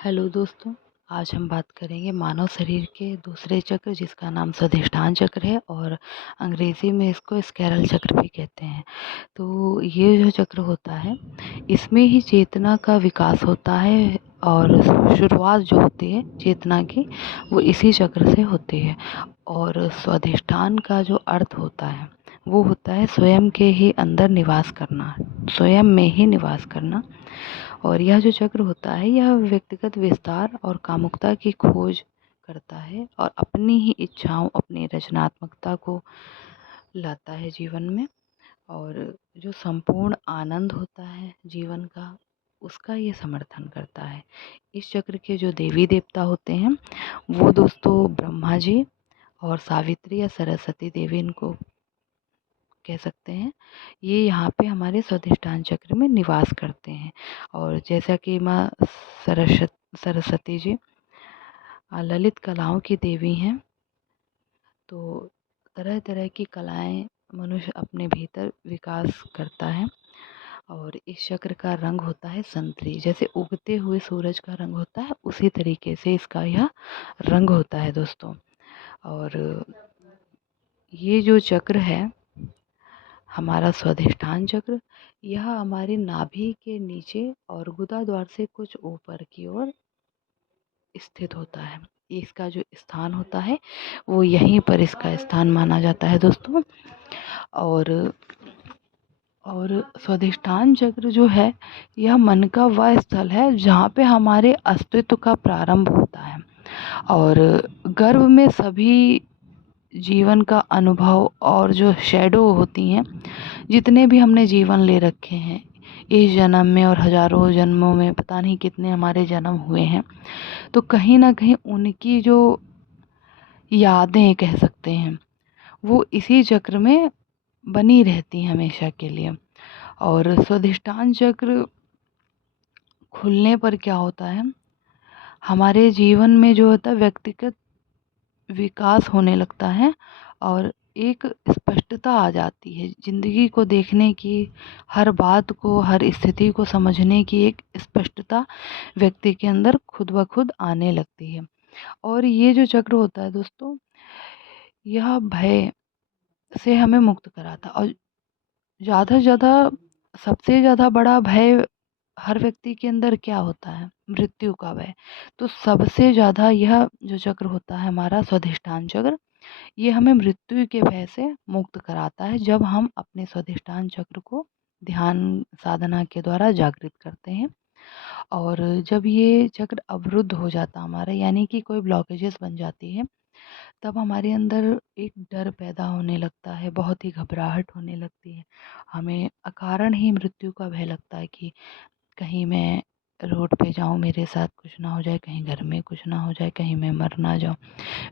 Hello दोस्तों, आज हम बात करेंगे मानव शरीर के दूसरे चक्र जिसका नाम स्वादिष्ठान चक्र है और अंग्रेज़ी में इसको स्कैरल चक्र भी कहते हैं। तो ये जो चक्र होता है इसमें ही चेतना का विकास होता है और शुरुआत जो होती है चेतना की वो इसी चक्र से होती है। और स्वादिष्ठान का जो अर्थ होता है वो होता है स्वयं के ही अंदर निवास करना, स्वयं में ही निवास करना। और यह जो चक्र होता है यह व्यक्तिगत विस्तार और कामुकता की खोज करता है और अपनी ही इच्छाओं, अपनी रचनात्मकता को लाता है जीवन में। और जो संपूर्ण आनंद होता है जीवन का उसका ये समर्थन करता है। इस चक्र के जो देवी देवता होते हैं वो दोस्तों ब्रह्मा जी और सावित्री या सरस्वती देवी इनको कह सकते हैं। ये यहाँ पे हमारे स्वादिष्ठान चक्र में निवास करते हैं। और जैसा कि माँ सरस्वती जी ललित कलाओं की देवी हैं, तो तरह तरह की कलाएं मनुष्य अपने भीतर विकास करता है। और इस चक्र का रंग होता है संतरी, जैसे उगते हुए सूरज का रंग होता है उसी तरीके से इसका यह रंग होता है दोस्तों। और ये जो चक्र है हमारा स्वादिष्ठान चक्र, यह हमारी नाभि के नीचे और गुदा द्वार से कुछ ऊपर की ओर स्थित होता है। इसका जो स्थान होता है वो यहीं पर इसका स्थान माना जाता है दोस्तों। और स्वादिष्ठान चक्र जो है यह मन का वह स्थल है जहाँ पे हमारे अस्तित्व का प्रारंभ होता है। और गर्भ में सभी जीवन का अनुभव और जो शैडो होती हैं, जितने भी हमने जीवन ले रखे हैं इस जन्म में और हजारों जन्मों में, पता नहीं कितने हमारे जन्म हुए हैं, तो कहीं ना कहीं उनकी जो यादें कह सकते हैं वो इसी चक्र में बनी रहती हैं हमेशा के लिए। और स्वादिष्ठान चक्र खुलने पर क्या होता है, हमारे जीवन में जो होता है व्यक्तिगत विकास होने लगता है और एक स्पष्टता आ जाती है ज़िंदगी को देखने की, हर बात को, हर स्थिति को समझने की एक स्पष्टता व्यक्ति के अंदर खुद ब खुद आने लगती है। और ये जो चक्र होता है दोस्तों यह भय से हमें मुक्त कराता है। और ज़्यादा से ज़्यादा सबसे ज़्यादा बड़ा भय हर व्यक्ति के अंदर क्या होता है, मृत्यु का भय। तो सबसे ज़्यादा यह जो चक्र होता है हमारा स्वादिष्ठान चक्र, ये हमें मृत्यु के भय से मुक्त कराता है जब हम अपने स्वादिष्ठान चक्र को ध्यान साधना के द्वारा जागृत करते हैं। और जब ये चक्र अवरुद्ध हो जाता हमारा, यानी कि कोई ब्लॉकेजेस बन जाती है, तब हमारे अंदर एक डर पैदा होने लगता है, बहुत ही घबराहट होने लगती है। हमें अकारण ही मृत्यु का भय लगता है कि कहीं मैं रोड पे जाऊं, मेरे साथ कुछ ना हो जाए, कहीं घर में कुछ ना हो जाए, कहीं मैं मर ना जाऊं।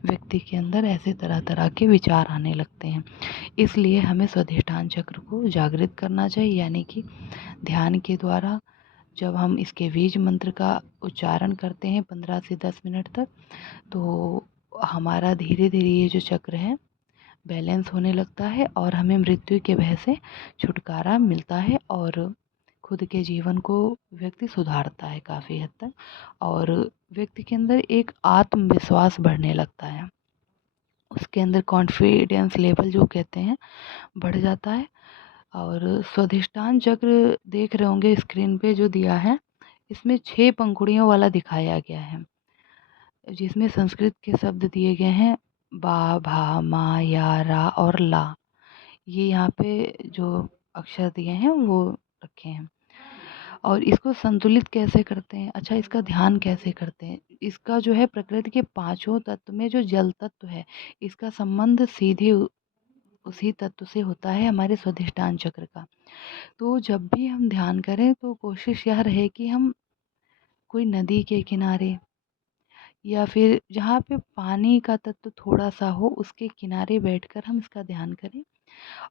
व्यक्ति के अंदर ऐसे तरह तरह के विचार आने लगते हैं। इसलिए हमें स्वाधिष्ठान चक्र को जागृत करना चाहिए, यानी कि ध्यान के द्वारा जब हम इसके बीज मंत्र का उच्चारण करते हैं 15 से 10 मिनट तक, तो हमारा धीरे धीरे ये जो चक्र है बैलेंस होने लगता है और हमें मृत्यु के भय से छुटकारा मिलता है और खुद के जीवन को व्यक्ति सुधारता है काफ़ी हद तक। और व्यक्ति के अंदर एक आत्मविश्वास बढ़ने लगता है, उसके अंदर कॉन्फिडेंस लेवल जो कहते हैं बढ़ जाता है। और स्वाधिष्ठान चक्र देख रहे होंगे स्क्रीन पे जो दिया है, इसमें 6 पंखुड़ियों वाला दिखाया गया है, जिसमें संस्कृत के शब्द दिए गए हैं बा, भा, मा, या, रा और ला। ये यहाँ पे जो अक्षर दिए हैं वो रखे हैं। और इसको संतुलित कैसे करते हैं, अच्छा इसका ध्यान कैसे करते हैं, इसका जो है प्रकृति के पांचों तत्व में जो जल तत्व है इसका संबंध सीधे उसी तत्व से होता है हमारे स्वाधिष्ठान चक्र का। तो जब भी हम ध्यान करें तो कोशिश यह रहे कि हम कोई नदी के किनारे या फिर जहाँ पे पानी का तत्व थोड़ा सा हो उसके किनारे बैठकर हम इसका ध्यान करें।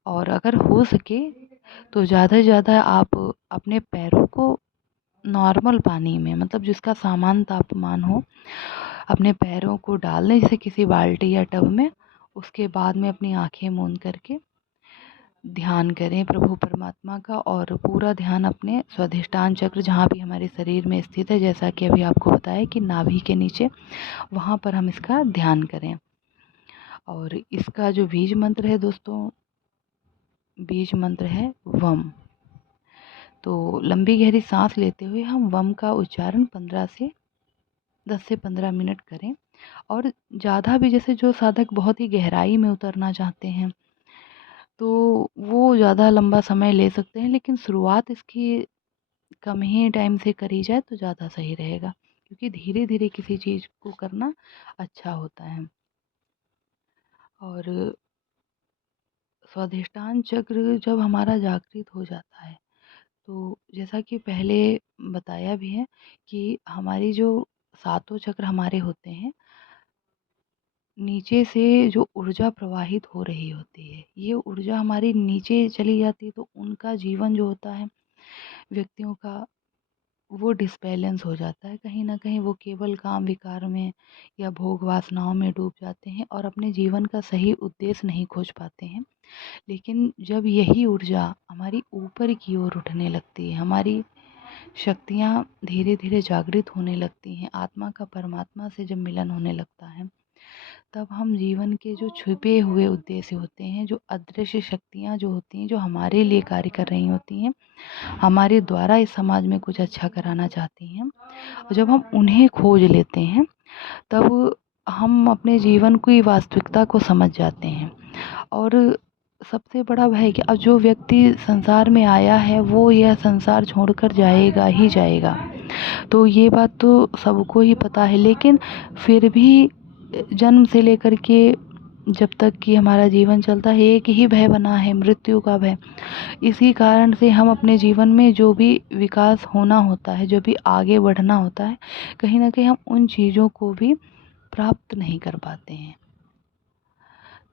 और अगर हो सके तो ज़्यादा से ज़्यादा आप अपने पैरों को नॉर्मल पानी में, मतलब जिसका सामान्य तापमान हो, अपने पैरों को डाल दें जैसे किसी बाल्टी या टब में। उसके बाद में अपनी आंखें मूंद करके ध्यान करें प्रभु परमात्मा का और पूरा ध्यान अपने स्वाधिष्ठान चक्र जहाँ भी हमारे शरीर में स्थित है, जैसा कि अभी आपको बताया कि नाभि के नीचे, वहाँ पर हम इसका ध्यान करें। और इसका जो बीज मंत्र है दोस्तों, बीज मंत्र है वम। तो लंबी गहरी सांस लेते हुए हम वम का उच्चारण 10 से 15 मिनट करें। और ज़्यादा भी, जैसे जो साधक बहुत ही गहराई में उतरना चाहते हैं तो वो ज़्यादा लंबा समय ले सकते हैं, लेकिन शुरुआत इसकी कम ही टाइम से करी जाए तो ज़्यादा सही रहेगा, क्योंकि धीरे धीरे किसी चीज़ को करना अच्छा होता है। और स्वाधिष्ठान चक्र जब हमारा जागृत हो जाता है तो जैसा कि पहले बताया भी है कि हमारी जो सातों चक्र हमारे होते हैं, नीचे से जो ऊर्जा प्रवाहित हो रही होती है, ये ऊर्जा हमारी नीचे चली जाती है तो उनका जीवन जो होता है व्यक्तियों का, वो डिसबैलेंस हो जाता है। कहीं न कहीं वो केवल काम विकार में या भोग वासनाओं में डूब जाते हैं और अपने जीवन का सही उद्देश्य नहीं खोज पाते हैं। लेकिन जब यही ऊर्जा हमारी ऊपर की ओर उठने लगती है, हमारी शक्तियाँ धीरे धीरे जागृत होने लगती हैं, आत्मा का परमात्मा से जब मिलन होने लगता है, तब हम जीवन के जो छुपे हुए उद्देश्य होते हैं, जो अदृश्य शक्तियाँ जो होती हैं, जो हमारे लिए कार्य कर रही होती हैं, हमारे द्वारा इस समाज में कुछ अच्छा कराना चाहती हैं, और जब हम उन्हें खोज लेते हैं तब हम अपने जीवन की वास्तविकता को समझ जाते हैं। और सबसे बड़ा वह है कि अब जो व्यक्ति संसार में आया है वो यह संसार छोड़कर जाएगा ही जाएगा, तो ये बात तो सबको ही पता है। लेकिन फिर भी जन्म से लेकर के जब तक कि हमारा जीवन चलता है, एक ही भय बना है, मृत्यु का भय। इसी कारण से हम अपने जीवन में जो भी विकास होना होता है, जो भी आगे बढ़ना होता है, कहीं ना कहीं हम उन चीज़ों को भी प्राप्त नहीं कर पाते हैं।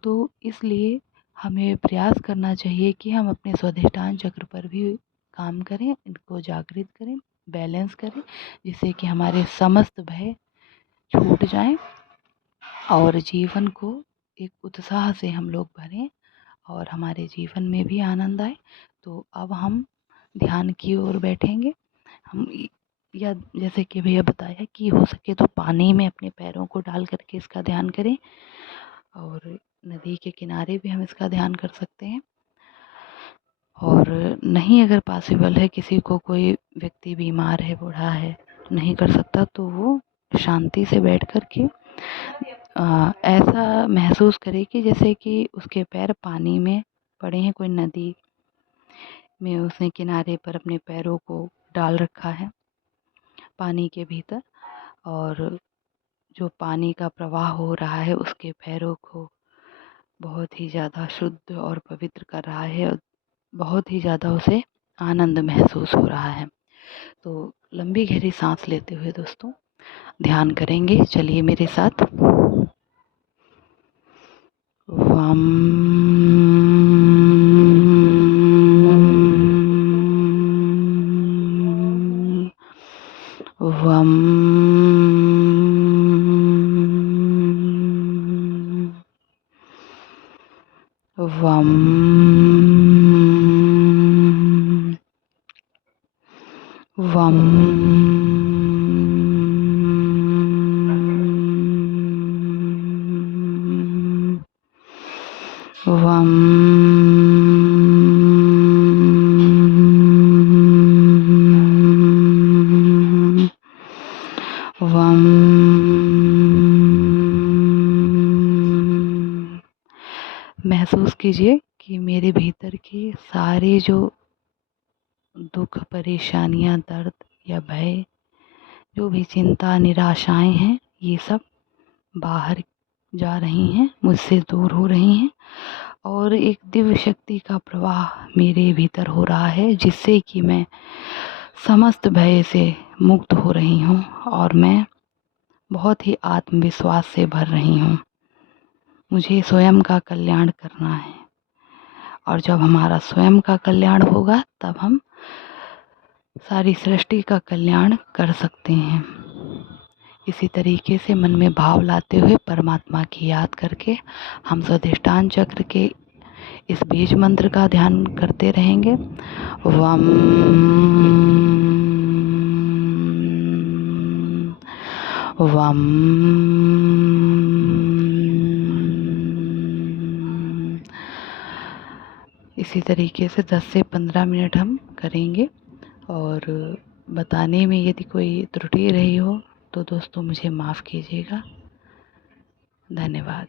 तो इसलिए हमें प्रयास करना चाहिए कि हम अपने स्वाधिष्ठान चक्र पर भी काम करें, इनको जागृत करें, बैलेंस करें, जिससे कि हमारे समस्त भय छूट जाएं और जीवन को एक उत्साह से हम लोग भरें और हमारे जीवन में भी आनंद आए। तो अब हम ध्यान की ओर बैठेंगे। हम या जैसे कि भैया बताया कि हो सके तो पानी में अपने पैरों को डाल करके इसका ध्यान करें, और नदी के किनारे भी हम इसका ध्यान कर सकते हैं। और नहीं अगर पॉसिबल है, किसी को कोई व्यक्ति बीमार है, बूढ़ा है, नहीं कर सकता, तो वो शांति से बैठ कर के ऐसा महसूस करे कि जैसे कि उसके पैर पानी में पड़े हैं, कोई नदी में उसने किनारे पर अपने पैरों को डाल रखा है पानी के भीतर, और जो पानी का प्रवाह हो रहा है उसके पैरों को बहुत ही ज़्यादा शुद्ध और पवित्र कर रहा है, और बहुत ही ज़्यादा उसे आनंद महसूस हो रहा है। तो लंबी गहरी सांस लेते हुए दोस्तों ध्यान करेंगे। चलिए मेरे साथ। वम वम वम वम वम वम। महसूस कीजिए कि मेरे भीतर के सारे जो दुख, परेशानियां, दर्द या भय, जो भी चिंता, निराशाएं हैं, ये सब बाहर जा रही हैं, मुझसे दूर हो रही हैं, और एक दिव्य शक्ति का प्रवाह मेरे भीतर हो रहा है, जिससे कि मैं समस्त भय से मुक्त हो रही हूँ और मैं बहुत ही आत्मविश्वास से भर रही हूँ। मुझे स्वयं का कल्याण करना है, और जब हमारा स्वयं का कल्याण होगा तब हम सारी सृष्टि का कल्याण कर सकते हैं। इसी तरीके से मन में भाव लाते हुए परमात्मा की याद करके हम स्वाधिष्ठान चक्र के इस बीज मंत्र का ध्यान करते रहेंगे। वम वम इसी तरीके से 10 से 15 मिनट हम करेंगे। और बताने में यदि कोई त्रुटि रही हो तो दोस्तों मुझे माफ़ कीजिएगा। धन्यवाद।